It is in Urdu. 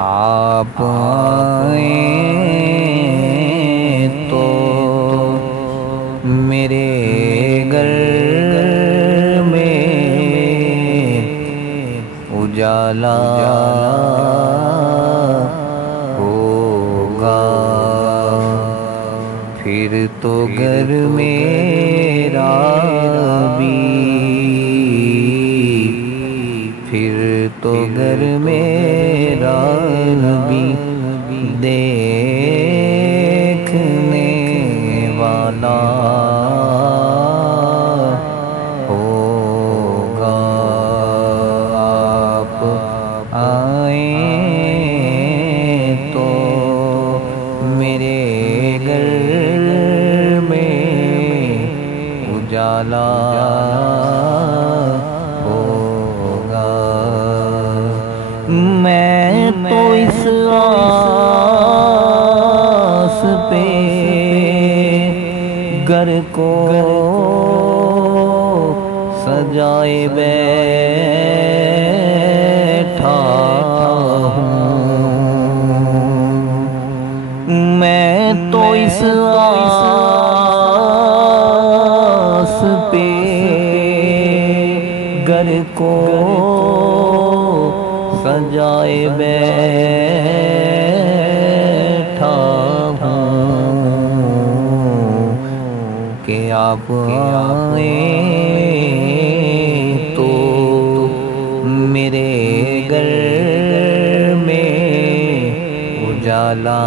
آپ آئیں تو میرے گھر میں اجالا ہوگا، پھر تو گھر میرا بھی، پھر تو گھر میرا بھی دیکھنے والا ہوگا۔ آپ آئیں تو میرے گھر میں اجالا ہوگا۔ میں تو اس آس پہ گھر کو سجائے بیٹھا ہوں، میں تو اس آس پہ گھر کو سجائے بیٹھا ہوں کہ آپ آئیں تو میرے گھر میں اجالا